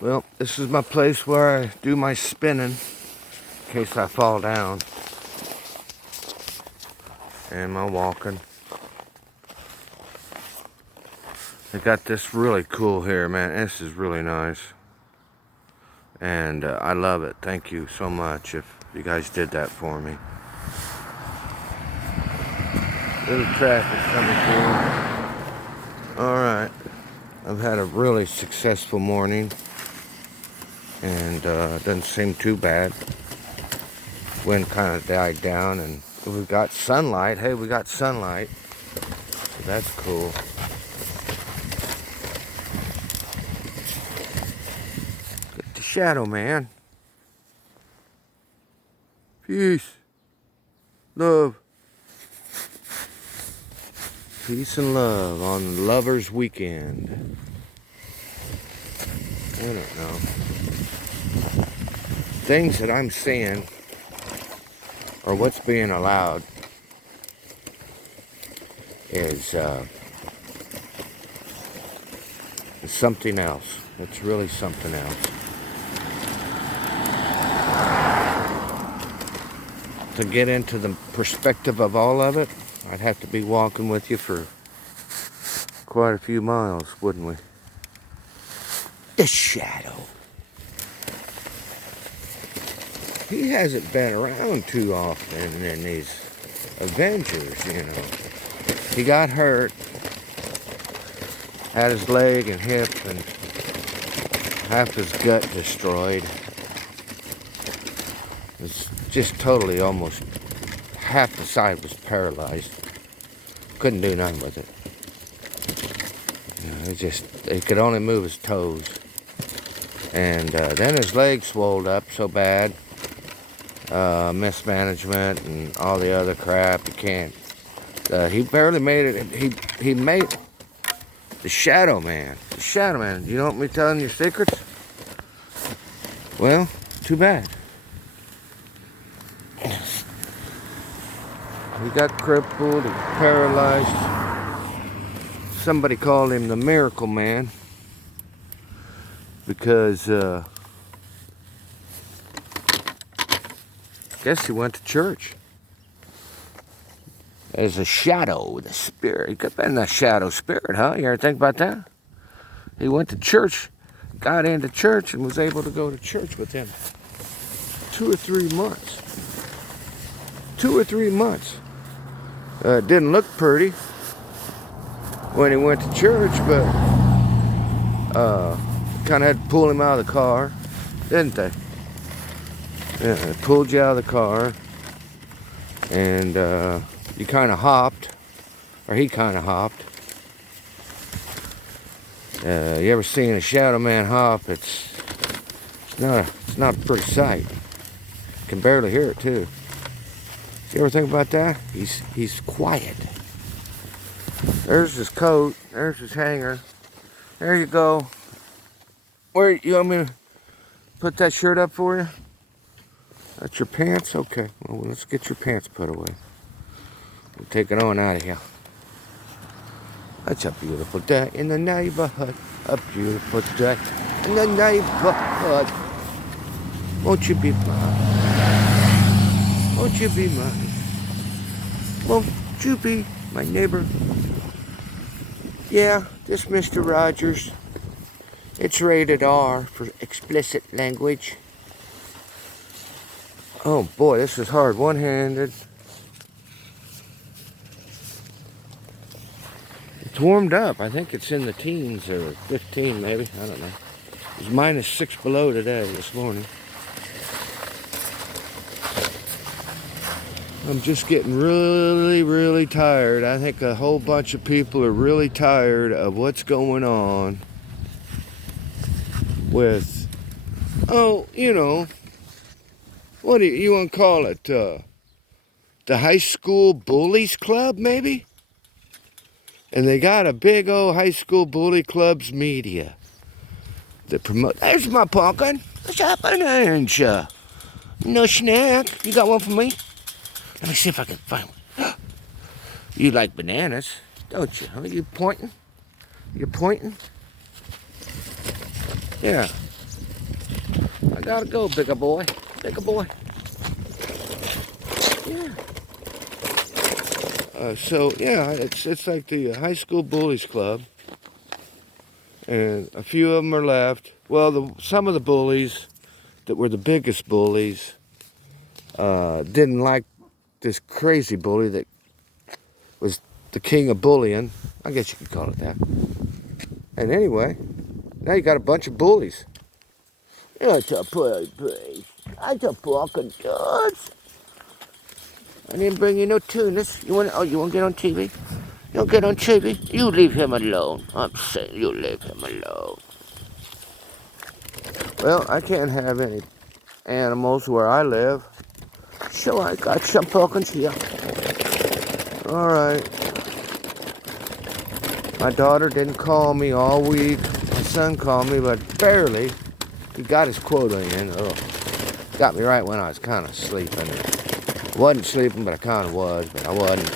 Well, this is my place where I do my spinning in case I fall down. And my walking. They got this really cool here, man. This is really nice. And I love it. Thank you so much if you guys did that for me. Little traffic coming through. Alright. I've had a really successful morning. And it doesn't seem too bad. Wind kind of died down and we've got sunlight. Hey, we got sunlight. So that's cool. Get the shadow, man. Peace. Love. Peace and love on Lover's Weekend. I don't know. Things that I'm seeing or what's being allowed is something else. It's really something else. To get into the perspective of all of it, I'd have to be walking with you for quite a few miles, wouldn't we? The shadow. He hasn't been around too often in these Avengers, you know. He got hurt, had his leg and hip and half his gut destroyed. It's just totally almost half the side was paralyzed. Couldn't do nothing with it. You know, he could only move his toes. And then his leg swelled up so bad. Mismanagement and all the other crap. He barely made it. He made the Shadow Man. The Shadow Man. You don't want me telling your secrets? Well, too bad. He got crippled and paralyzed. Somebody called him the Miracle Man because I guess he went to church as a shadow, the spirit. He could have been the shadow spirit, huh? You ever think about that? He went to church, got into church, and was able to go to church with him 2 or 3 months. 2 or 3 months. Didn't look pretty when he went to church, but kind of had to pull him out of the car, didn't they? Yeah, they pulled you out of the car, and you kind of hopped, or he kind of hopped. You ever seen a Shadow Man hop? It's not a pretty sight. You can barely hear it too. You ever think about that? He's quiet. There's his coat. There's his hanger. There you go. Where you want me to put that shirt up for you? That's your pants? Okay. Well, let's get your pants put away. We'll take it on out of here. That's a beautiful day in the neighborhood. A beautiful day in the neighborhood. Won't you be mine? Won't you be mine? Won't you be my neighbor? Yeah, this Mr. Rogers. It's rated R for explicit language. Oh boy, this is hard. One-handed. It's warmed up. I think it's in the teens or 15 maybe. I don't know. It was -6 below today, this morning. I'm just getting really, really tired. I think a whole bunch of people are really tired of what's going on with, you know, what do you want to call it? The high school bullies club, maybe? And they got a big old high school bully club's media that promote. There's my pumpkin. What's happening? No snack. You got one for me? Let me see if I can find one. You like bananas, don't you? Are you pointing? You're pointing? Yeah. I gotta go, bigger boy. Bigger boy. Yeah. So yeah, it's like the high school bullies club, and a few of them are left. Well, some of the bullies that were the biggest bullies didn't like this crazy bully that was the king of bullying. I guess you could call it that. And anyway, now you got a bunch of bullies. It's a pretty place. That's a fucking dance. I didn't bring you no tunas. You want to get on TV? You don't get on TV? You leave him alone. I'm saying you leave him alone. Well, I can't have any animals where I live. So I got some pumpkins here. Alright. My daughter didn't call me all week. My son called me, but barely. He got his quota in. Oh, got me right when I was kind of sleeping. Wasn't sleeping, but I kind of was, but I wasn't.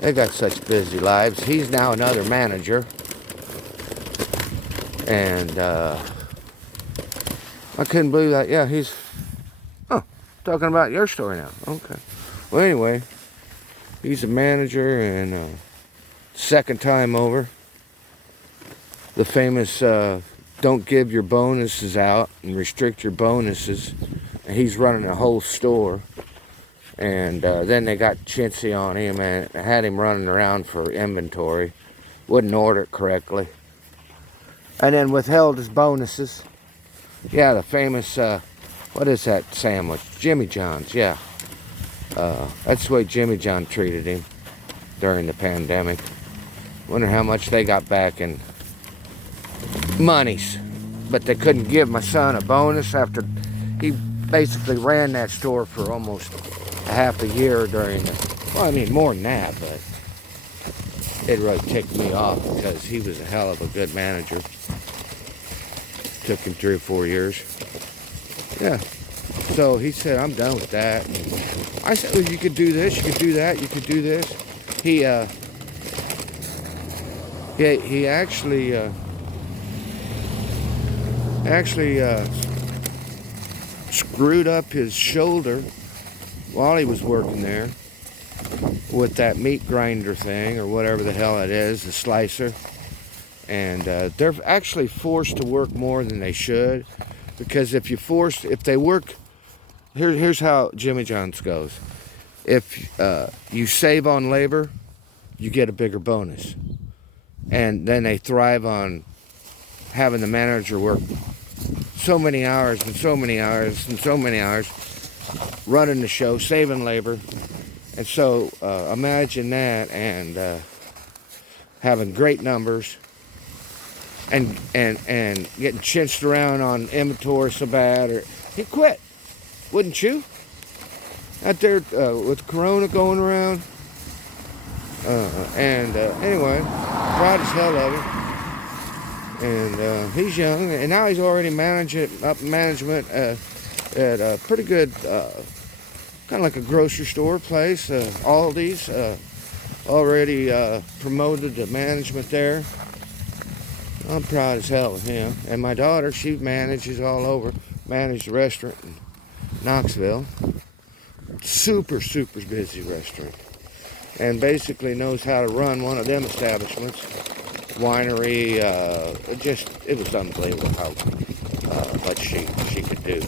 They got such busy lives. He's now another manager. And I couldn't believe that. Yeah, he's talking about your story now. Okay. Well, anyway, he's a manager, and second time over. The famous don't give your bonuses out and restrict your bonuses. And he's running a whole store. And then they got chintzy on him and had him running around for inventory. Wouldn't order it correctly. And then withheld his bonuses. Yeah, the famous, what is that sandwich? Jimmy John's, yeah. That's the way Jimmy John treated him during the pandemic. Wonder how much they got back in monies. But they couldn't give my son a bonus after he basically ran that store for almost a half a year during well, I mean more than that, but it really ticked me off because he was a hell of a good manager. Took him 3 or 4 years. Yeah. So he said, I'm done with that. And I said, well, you could do this, you could do that, you could do this. He actually screwed up his shoulder while he was working there with that meat grinder thing or whatever the hell it is, the slicer. And they're actually forced to work more than they should, because if they work, here's how Jimmy John's goes. If you save on labor, you get a bigger bonus. And then they thrive on having the manager work so many hours and so many hours and so many hours, running the show, saving labor. And so imagine that, and having great numbers, and getting chinched around on inventory so bad, or he quit, wouldn't you? Out there with Corona going around, anyway, proud as hell of him. And he's young, and now he's already management at a pretty good, kind of like a grocery store place. Aldi's already promoted to management there. I'm proud as hell of him. And my daughter, she manages all over. Managed a restaurant in Knoxville. Super, super busy restaurant. And basically knows how to run one of them establishments. Winery, it was unbelievable how much she could do.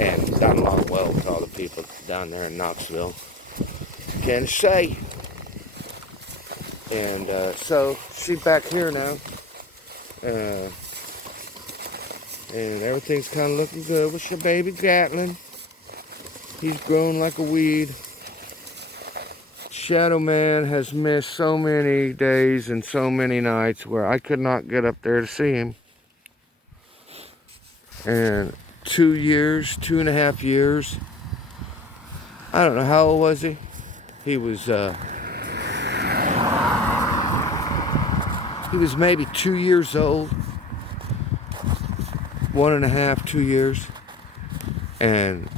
And got along well with all the people down there in Knoxville. Can't say. And so she's back here now. And everything's kind of looking good with your baby Gatlin. He's grown like a weed. Shadow Man has missed so many days and so many nights where I could not get up there to see him. And 2.5 years. I don't know, how old was he? He was maybe 2 years old. 1.5, 2 years. And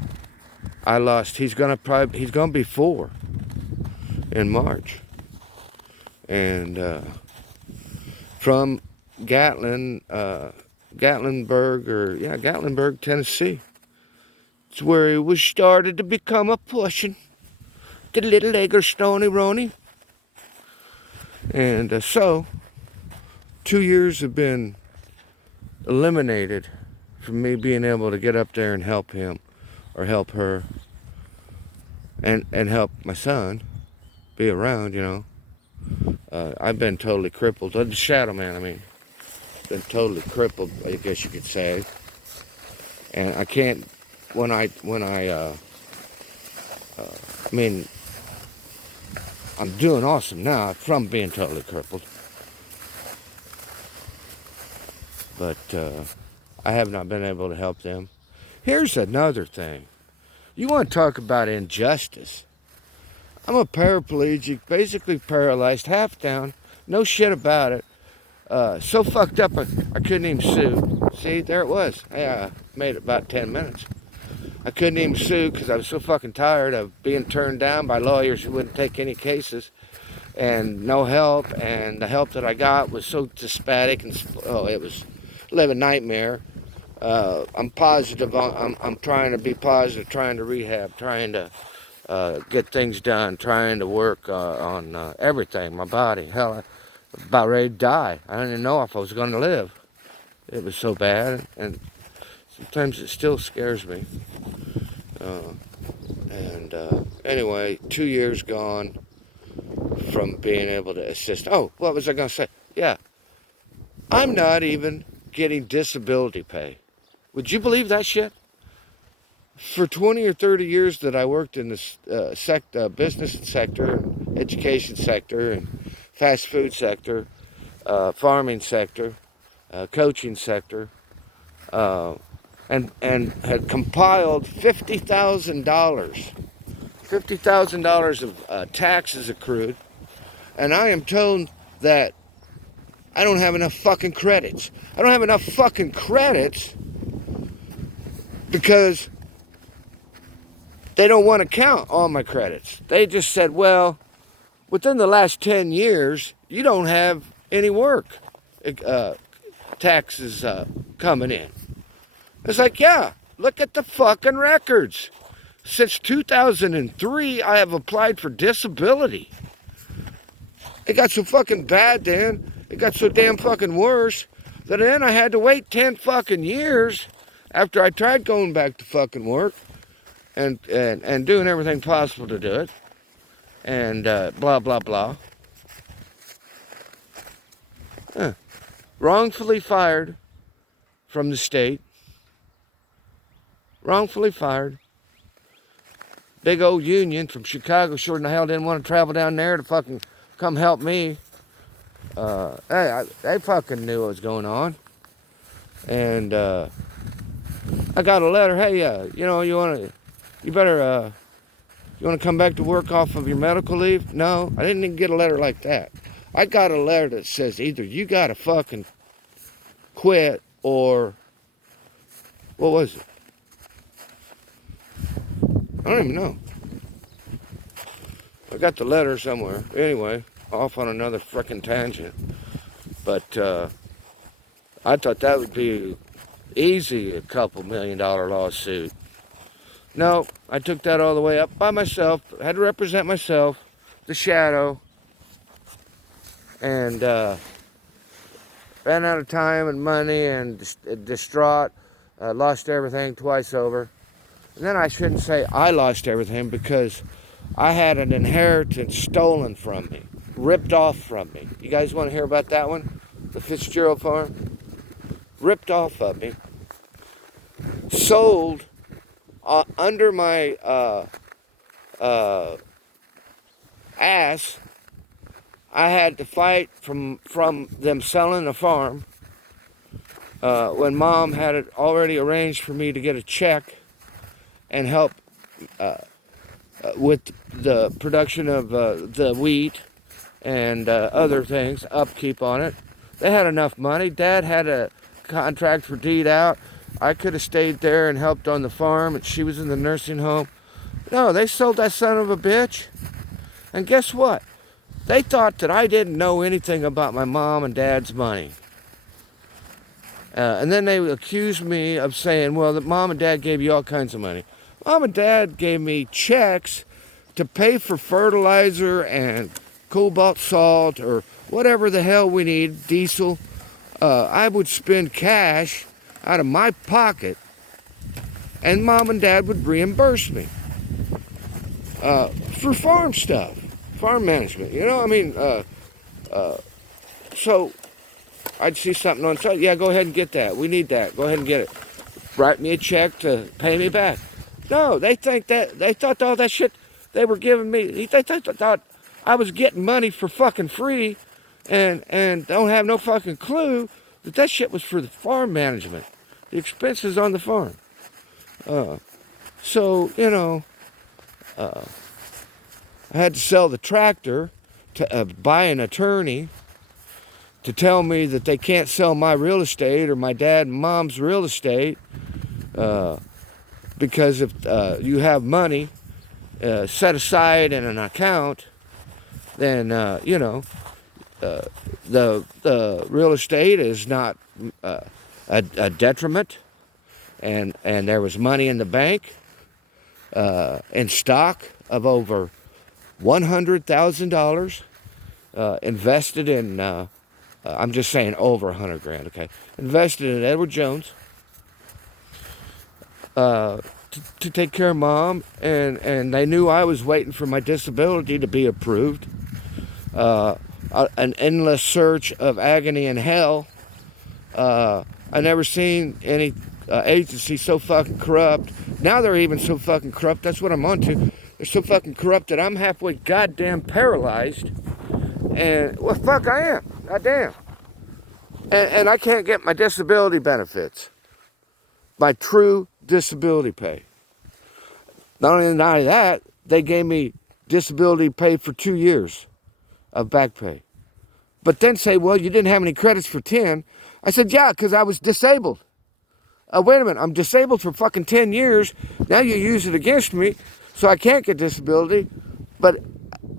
I lost, he's gonna be 4 in March. And from Gatlinburg, Tennessee. It's where he was started to become a pushing. The little egg or stony rony. And so, 2 years have been eliminated from me being able to get up there and help him or help her and help my son be around, I've been totally crippled. The shadow man, been totally crippled, I guess you could say. And I can't, I'm doing awesome now from being totally crippled. But I have not been able to help them. Here's another thing. You want to talk about injustice. I'm a paraplegic, basically paralyzed, half down, no shit about it. So fucked up I couldn't even sue. See, there it was. I made it about 10 minutes. I couldn't even sue because I was so fucking tired of being turned down by lawyers who wouldn't take any cases and no help. And the help that I got was so despatic and it was a living nightmare. I'm positive. I'm trying to be positive, trying to rehab, trying to get things done, trying to work on everything, my body. Hell, I was about ready to die. I didn't even know if I was going to live. It was so bad, and sometimes it still scares me. Anyway, 2 years gone from being able to assist. Oh, what was I going to say? Yeah, I'm not even getting disability pay. Would you believe that shit? For 20 or 30 years that I worked in this business sector, and education sector, and fast food sector, farming sector, coaching sector, and had compiled $50,000 of taxes accrued, and I am told that I don't have enough fucking credits. I don't have enough fucking credits because they don't want to count all my credits. They just said, well, within the last 10 years, you don't have any work, taxes coming in. It's like, yeah, look at the fucking records. Since 2003, I have applied for disability. It got so fucking bad then, it got so damn fucking worse, that then I had to wait 10 fucking years after I tried going back to fucking work and doing everything possible to do it, and blah, blah, blah. Wrongfully fired from the state. Wrongfully fired. Big old union from Chicago sure in the hell didn't want to travel down there to fucking come help me. They fucking knew what was going on. And I got a letter, hey, you want to come back to work off of your medical leave? No, I didn't even get a letter like that. I got a letter that says either you got to fucking quit or, what was it? I don't even know. I got the letter somewhere. Anyway, off on another frickin' tangent. But I thought that would be easy, a couple $1 million lawsuit. No, I took that all the way up by myself. Had to represent myself, the shadow, and ran out of time and money and distraught. Lost everything twice over. And then I shouldn't say I lost everything because I had an inheritance stolen from me, ripped off from me. You guys want to hear about that one? The Fitzgerald farm? Ripped off of me. Sold under my ass. I had to fight from them selling the farm when Mom had it already arranged for me to get a check and help with the production of the wheat and other things, upkeep on it. They had enough money. Dad had a contract for deed out. I could have stayed there and helped on the farm, and she was in the nursing home. No, they sold that son of a bitch. And guess what? They thought that I didn't know anything about my mom and dad's money. And then they accused me of saying, well, that mom and dad gave you all kinds of money. Mom and dad gave me checks to pay for fertilizer and cobalt salt or whatever the hell we need, diesel. I would spend cash out of my pocket, and mom and dad would reimburse me for farm stuff, farm management. You know, I mean, so I'd see something on site. Yeah, go ahead and get that. We need that. Go ahead and get it. Write me a check to pay me back. No, they thought all that shit they were giving me. They thought I was getting money for fucking free, and don't have no fucking clue that shit was for the farm management, the expenses on the farm. So you know, I had to sell the tractor to buy an attorney to tell me that they can't sell my real estate or my dad and mom's real estate because if you have money set aside in an account, then you know, the real estate is not a detriment, and there was money in the bank in stock of over $100,000 invested in. I'm just saying over $100,000, okay? Invested in Edward Jones to take care of mom, and they knew I was waiting for my disability to be approved. An endless search of agony and hell. I never seen any agency so fucking corrupt. Now they're even so fucking corrupt. That's what I'm on to. They're so fucking corrupt that I'm halfway goddamn paralyzed. And, well, fuck, I am. Goddamn. And I can't get my disability benefits. My true disability pay. Not only that, they gave me disability pay for 2 years of back pay. But then say, well, you didn't have any credits for 10. I said, yeah, because I was disabled. Wait a minute, I'm disabled for fucking 10 years. Now you use it against me, so I can't get disability. But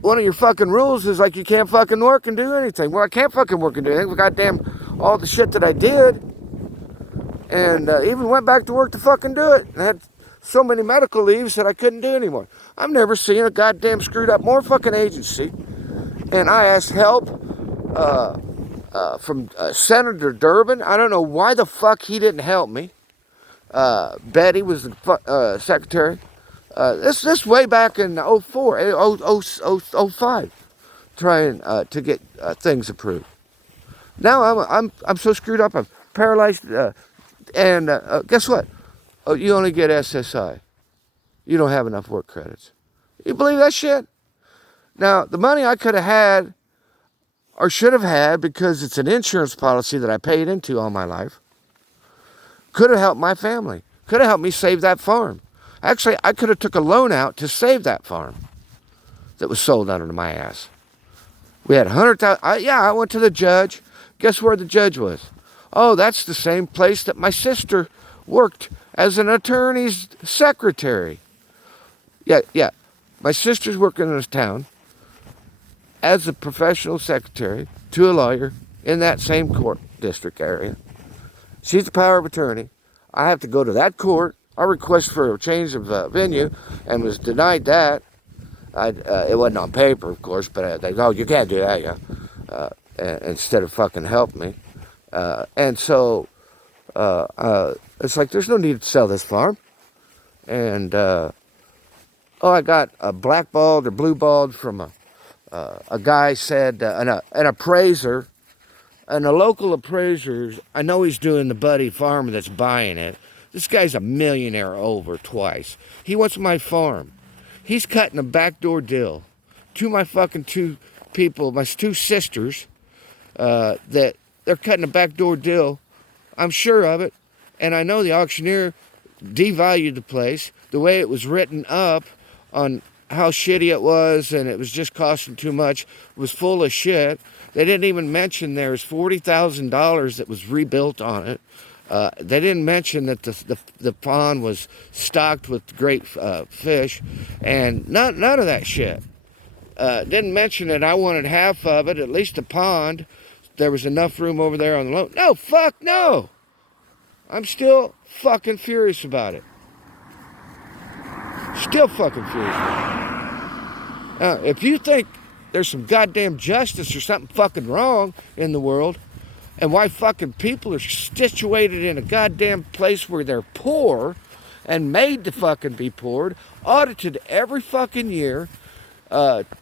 one of your fucking rules is like you can't fucking work and do anything. Well, I can't fucking work and do anything. Goddamn, all the shit that I did. And even went back to work to fucking do it. And I had so many medical leaves that I couldn't do anymore. I've never seen a goddamn screwed up more fucking agency. And I asked help from Senator Durbin. I don't know why the fuck he didn't help me. Betty was the secretary. This way back in 05, trying to get things approved. Now I'm so screwed up. I'm paralyzed. And guess what? Oh, you only get SSI. You don't have enough work credits. You believe that shit? Now, the money I could have had or should have had, because it's an insurance policy that I paid into all my life, could have helped my family. Could have helped me save that farm. Actually, I could have took a loan out to save that farm that was sold under my ass. We had 100,000. I went to the judge. Guess where the judge was? Oh, that's the same place that my sister worked as an attorney's secretary. Yeah. My sister's working in this town as a professional secretary to a lawyer in that same court district area. She's the power of attorney. I have to go to that court. I request for a change of venue and was denied that. It wasn't on paper, of course, but they go, oh, you can't do that, yeah. Instead of fucking help me. And so it's like, there's no need to sell this farm. And, I got blackballed or blueballed from a guy said, an appraiser, and a local appraiser, I know he's doing the buddy farmer that's buying it. This guy's a millionaire over twice. He wants my farm. He's cutting a backdoor deal to my fucking two people, my two sisters, that they're cutting a backdoor deal. I'm sure of it. And I know the auctioneer devalued the place. The way it was written up on how shitty it was, and it was just costing too much, was full of shit. They didn't even mention there's $40,000 that was rebuilt on it. They didn't mention that the pond was stocked with great fish, and none of that shit. Didn't mention that I wanted half of it, at least the pond. There was enough room over there on the loan. No, fuck no. I'm still fucking furious about it. Still fucking furious about it. If you think there's some goddamn justice or something fucking wrong in the world, and why fucking people are situated in a goddamn place where they're poor and made to fucking be poor, audited every fucking year,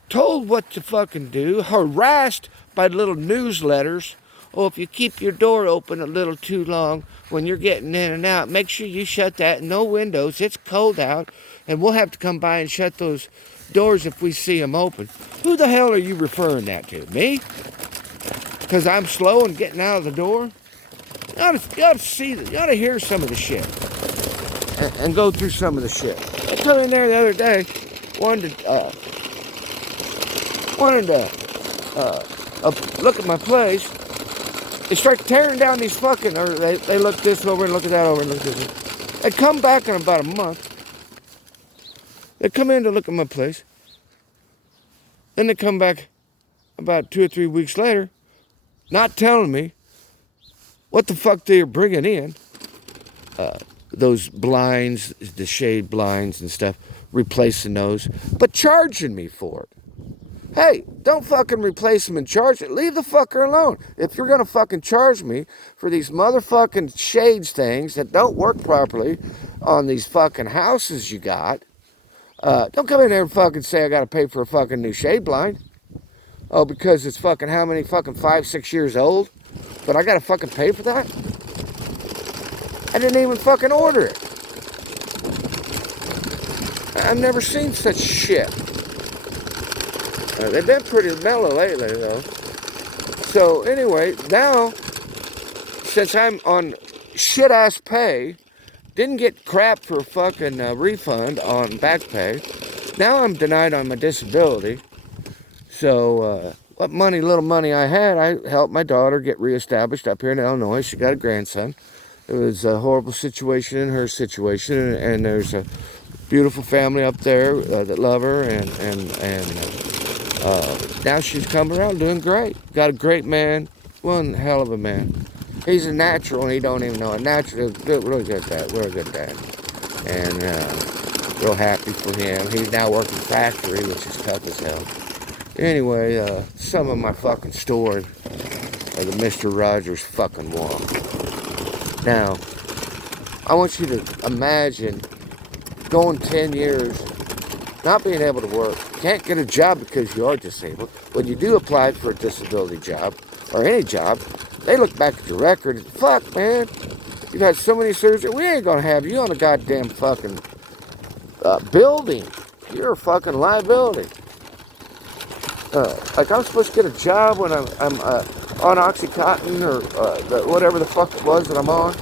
told what to fucking do, harassed by little newsletters. Oh, if you keep your door open a little too long when you're getting in and out, make sure you shut that. No windows. It's cold out, and we'll have to come by and shut those doors if we see them open. Who the hell are you referring that to? Me? Because I'm slow and getting out of the door? You ought to see, you ought to hear some of the shit and go through some of the shit. I come in there the other day, wanted to look at my place. They start tearing down these fucking, or they look this over and look at that over and look at this. They come back in about a month. They come in to look at my place. Then they come back about 2 or 3 weeks later, not telling me what the fuck they're bringing in. Those blinds, the shade blinds and stuff, replacing those, but charging me for it. Hey, don't fucking replace them and charge it. Leave the fucker alone. If you're gonna fucking charge me for these motherfucking shades things that don't work properly on these fucking houses you got, don't come in there and fucking say I gotta pay for a fucking new shade blind. Oh, because it's fucking how many fucking 5, 6 years old? But I gotta fucking pay for that? I didn't even fucking order it. I've never seen such shit. They've been pretty mellow lately, though. So, anyway, now, since I'm on shit-ass pay, didn't get crap for a fucking refund on back pay, now I'm denied on my disability. So, what little money I had, I helped my daughter get reestablished up here in Illinois. She got a grandson. It was a horrible situation in her situation, and there's a beautiful family up there that love her, and now she's come around doing great. Got a great man, one hell of a man. He's a natural, and he don't even know it. Natural, really good dad. We're a good dad, and real happy for him. He's now working factory, which is tough as hell. Anyway, some of my fucking story of the Mr. Rogers fucking walk. Now, I want you to imagine going 10 years, not being able to work, can't get a job because you are disabled. When you do apply for a disability job, or any job, they look back at your record and, fuck, man, you've had so many surgeries, we ain't gonna have you on a goddamn fucking building. You're a fucking liability. Like I'm supposed to get a job when I'm on Oxycontin or whatever the fuck it was that I'm on,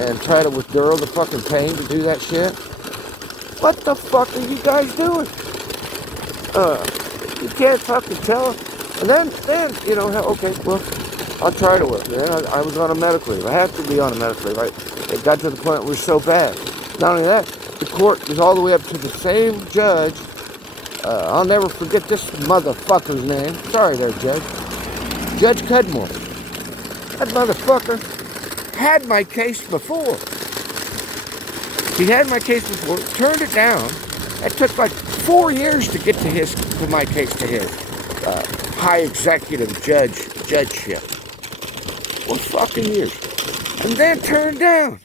and try to withdraw the fucking pain to do that shit. What the fuck are you guys doing? You can't fucking tell. And then you know, okay, well, I'll try to work. Then I was on a medical leave. I have to be on a medical leave. It got to the point where it was so bad. Not only that, the court was all the way up to the same judge. I'll never forget this motherfucker's name. Sorry there, Judge. Judge Cudmore. That motherfucker had my case before. He had my case before, turned it down. It took like 4 years to get to my case to his high executive judgeship. 4 fucking years. And then turned down.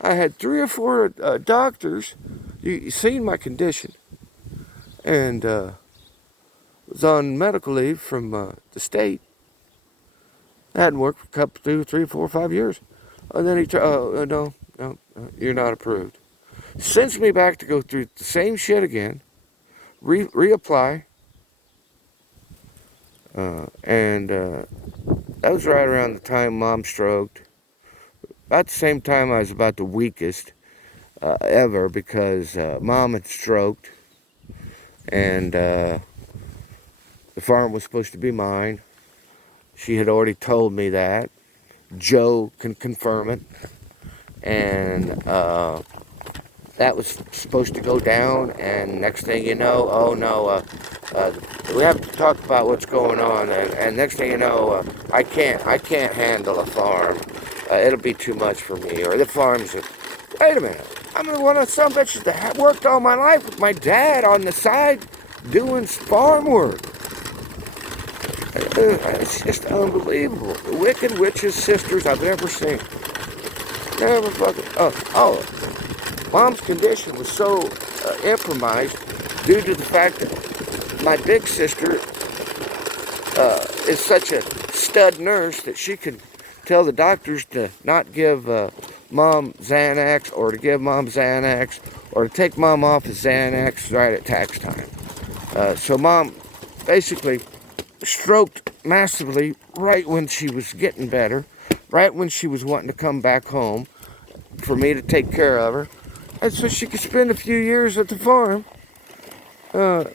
I had 3 or 4 doctors. You seen my condition. And was on medical leave from the state. I hadn't worked for a couple, 2, 3, 4, 5 years. And then he no, you're not approved. Sends me back to go through the same shit again, reapply, and that was right around the time Mom stroked. About the same time I was about the weakest ever, because Mom had stroked, and the farm was supposed to be mine. She had already told me that. Joe can confirm it. And that was supposed to go down, and next thing you know, oh no, we have to talk about what's going on, and next thing you know, I can't handle a farm. it'll be too much for me, or the farm's wait a minute. I'm the one of some bitches that worked all my life with my dad on the side doing farm work. It's just unbelievable. The wicked witches sisters I've ever seen. Never fucking... Mom's condition was so improvised due to the fact that my big sister is such a stud nurse that she could tell the doctors to not give Mom Xanax, or to give Mom Xanax, or to take Mom off of Xanax right at tax time. So Mom basically stroked massively right when she was getting better, right when she was wanting to come back home for me to take care of her, and so she could spend a few years at the farm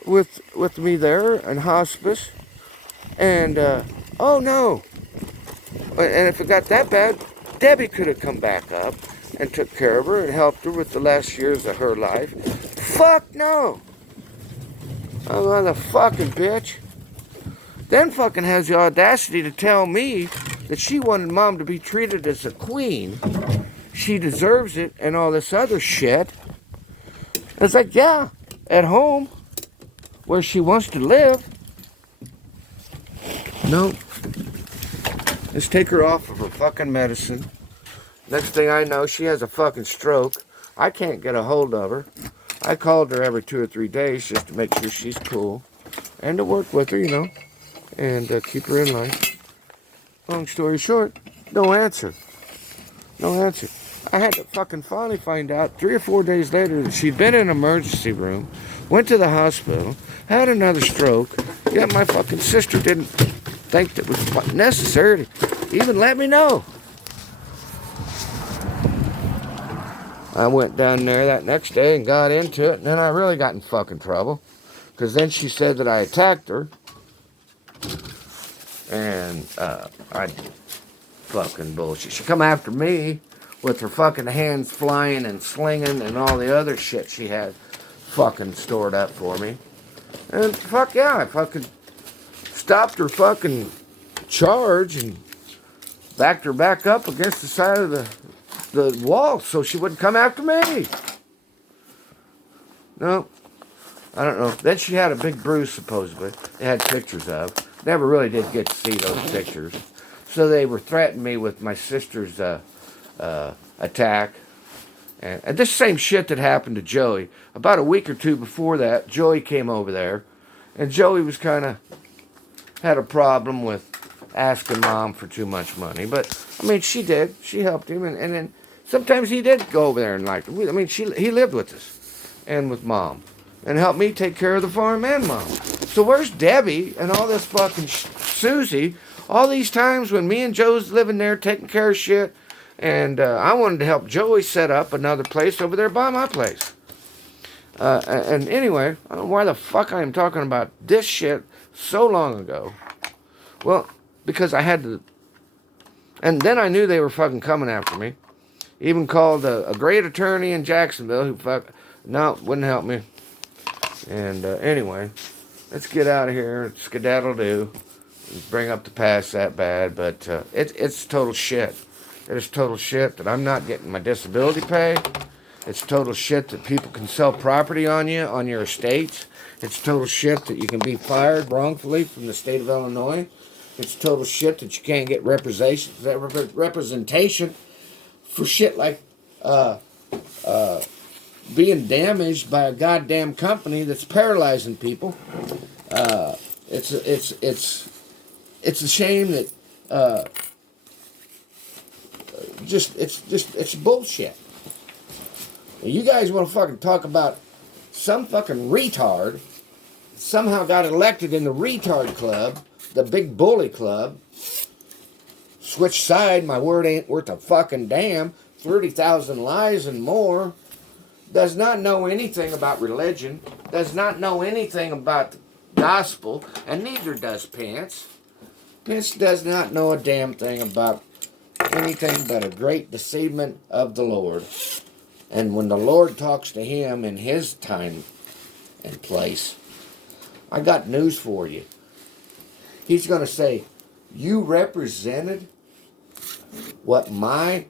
with me there in hospice. And oh no, and if it got that bad, Debbie could have come back up and took care of her and helped her with the last years of her life. Fuck no. Oh, motherfucking bitch. Then fucking has the audacity to tell me that she wanted Mom to be treated as a queen. She deserves it and all this other shit. It's like, yeah, at home, where she wants to live. No. Let's take her off of her fucking medicine. Next thing I know, she has a fucking stroke. I can't get a hold of her. I called her every 2 or 3 days just to make sure she's cool. And to work with her, you know. And keep her in line. Long story short, no answer. No answer. I had to fucking finally find out 3 or 4 days later that she'd been in an emergency room, went to the hospital, had another stroke, yet my fucking sister didn't think that was necessary to even let me know. I went down there that next day and got into it, and then I really got in fucking trouble. Because then she said that I attacked her. And I fucking bullshit. She come after me with her fucking hands flying and slinging and all the other shit she had fucking stored up for me. And fuck yeah, I fucking stopped her fucking charge and backed her back up against the side of the wall so she wouldn't come after me. No, I don't know. Then she had a big bruise, supposedly. They had pictures of. Never really did get to see those pictures. So they were threatening me with my sister's attack. And this same shit that happened to Joey. About a week or two before that, Joey came over there. And Joey was kind of, had a problem with asking Mom for too much money. But, I mean, she did. She helped him. And then sometimes he did go over there and like, I mean, he lived with us and with Mom. And helped me take care of the farm and Mom. So where's Debbie and all this fucking Susie? All these times when me and Joe's living there taking care of shit. And I wanted to help Joey set up another place over there by my place. And anyway, I don't know why the fuck I am talking about this shit so long ago. Well, because I had to... And then I knew they were fucking coming after me. Even called a great attorney in Jacksonville who no, wouldn't help me. And anyway, let's get out of here. Skedaddle-do. Bring up the past that bad, but it's total shit. It is total shit that I'm not getting my disability pay. It's total shit that people can sell property on you, on your estates. It's total shit that you can be fired wrongfully from the state of Illinois. It's total shit that you can't get representation for shit like being damaged by a goddamn company that's paralyzing people. It's a shame that it's bullshit. You guys want to fucking talk about some fucking retard somehow got elected in the retard club, the big bully club. Switch side, my word ain't worth a fucking damn. 30,000 lies and more. Does not know anything about religion. Does not know anything about the gospel. And neither does Pence. Pence does not know a damn thing about anything but a great deceivement of the Lord. And when the Lord talks to him in his time and place, I got news for you. He's going to say, you represented what my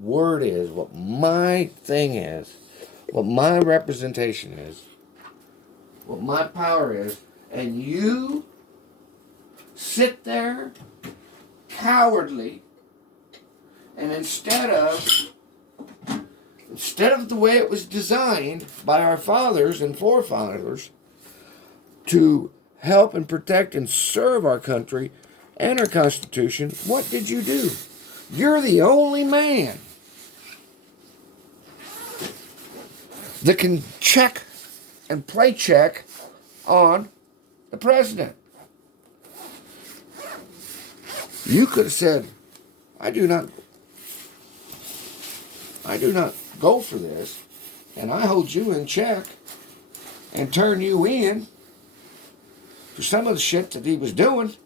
word is, what my thing is, what my representation is, what my power is, and you sit there cowardly, and instead of the way it was designed by our fathers and forefathers to help and protect and serve our country and our Constitution, what did you do? You're the only man that can check and play check on the president. You could have said, I do not go for this, and I hold you in check and turn you in for some of the shit that he was doing.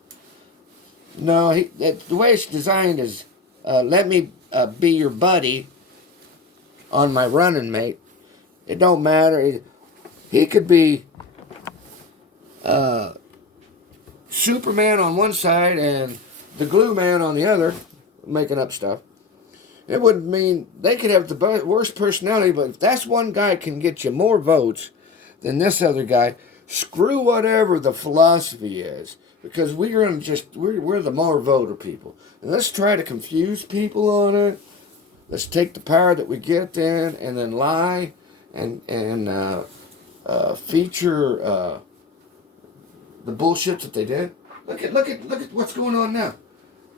No, the way it's designed is, let me be your buddy on my running mate. It don't matter. He could be Superman on one side and the glue man on the other, making up stuff. It wouldn't mean they could have the worst personality, but if that's one guy can get you more votes than this other guy, screw whatever the philosophy is, because we're the more voter people. And let's try to confuse people on it. Let's take the power that we get then and then lie and feature the bullshit that they did. Look at what's going on now.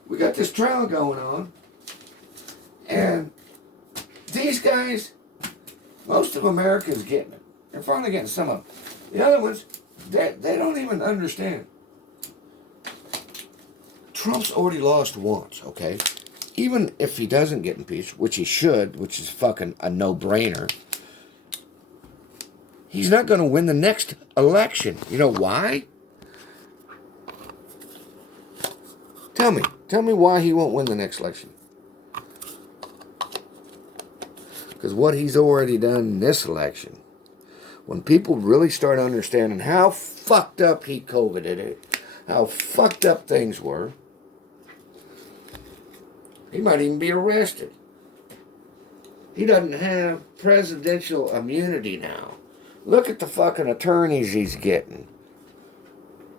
We got this trial going on, and these guys, most of America's getting it. They're finally getting some of them. The other ones, they don't even understand. Trump's already lost once, okay? Even if he doesn't get impeached, which he should, which is fucking a no-brainer, he's not going to win the next election. You know why? Tell me why he won't win the next election. Because what he's already done in this election, when people really start understanding how fucked up he COVIDed it, how fucked up things were, he might even be arrested. He doesn't have presidential immunity now. Look at the fucking attorneys he's getting.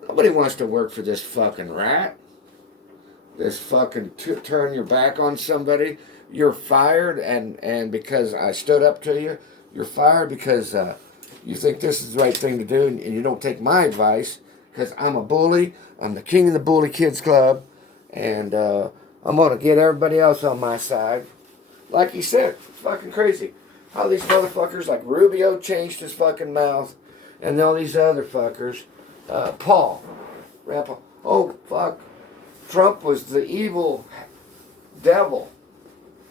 Nobody wants to work for this fucking rat. This fucking turn your back on somebody. You're fired, and because I stood up to you, you're fired because you think this is the right thing to do, and you don't take my advice because I'm a bully. I'm the king of the bully kids club, and I'm going to get everybody else on my side. Like he said, it's fucking crazy. How these motherfuckers like Rubio changed his fucking mouth, and all these other fuckers. Paul. Oh, fuck. Trump was the evil devil.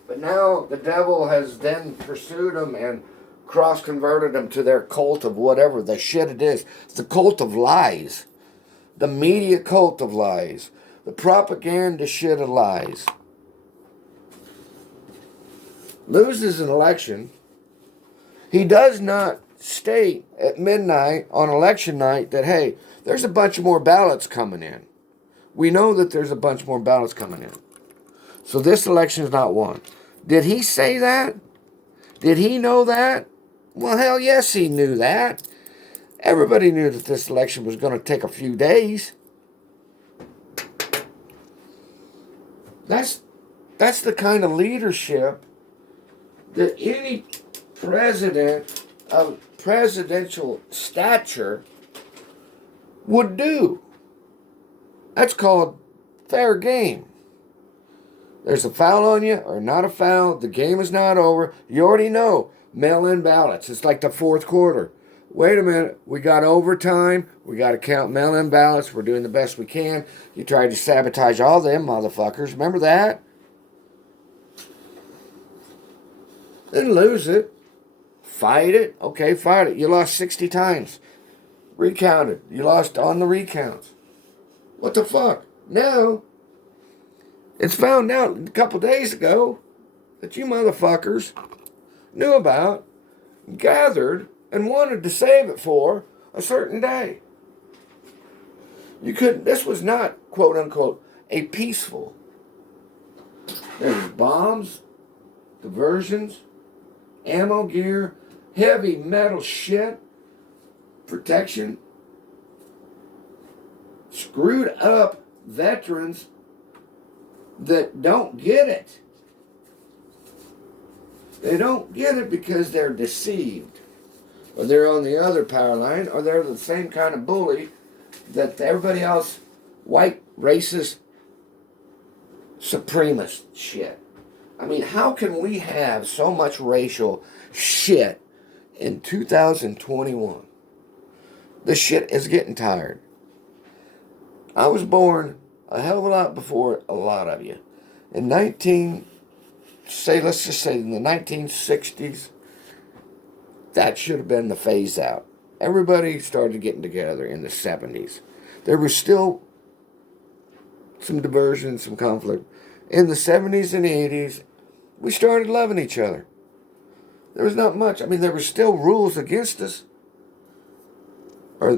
But now the devil has then pursued him and cross-converted him to their cult of whatever the shit it is. It's the cult of lies. The media cult of lies. The propaganda shit of lies. Loses an election. He does not state at midnight on election night that, hey, there's a bunch of more ballots coming in. We know that there's a bunch more ballots coming in. So this election is not won. Did he say that? Did he know that? Well, hell yes, he knew that. Everybody knew that this election was going to take a few days. That's the kind of leadership that any president of presidential stature would do. That's called fair game. There's a foul on you or not a foul. The game is not over. You already know. Mail-in ballots. It's like the fourth quarter. Wait a minute. We got overtime. We got to count mail-in ballots. We're doing the best we can. You tried to sabotage all them motherfuckers. Remember that? Then lose it. Fight it. Okay, fight it. You lost 60 times. Recounted. You lost on the recounts. What the fuck? Now, it's found out a couple days ago that you motherfuckers knew about, gathered, and wanted to save it for a certain day. You couldn't, this was not, quote unquote, a peaceful. There was bombs, diversions, ammo gear, heavy metal shit, protection, screwed up veterans that don't get it. They don't get it because they're deceived, or they're on the other power line, or they're the same kind of bully that everybody else, white, racist, supremacist shit. I mean, how can we have so much racial shit in 2021? The shit is getting tired. I was born a hell of a lot before a lot of you. In let's just say in the 1960s, that should have been the phase out. Everybody started getting together in the 70s. There was still some diversion, some conflict. In the 70s and 80s, we started loving each other. There was not much. I mean, there were still rules against us,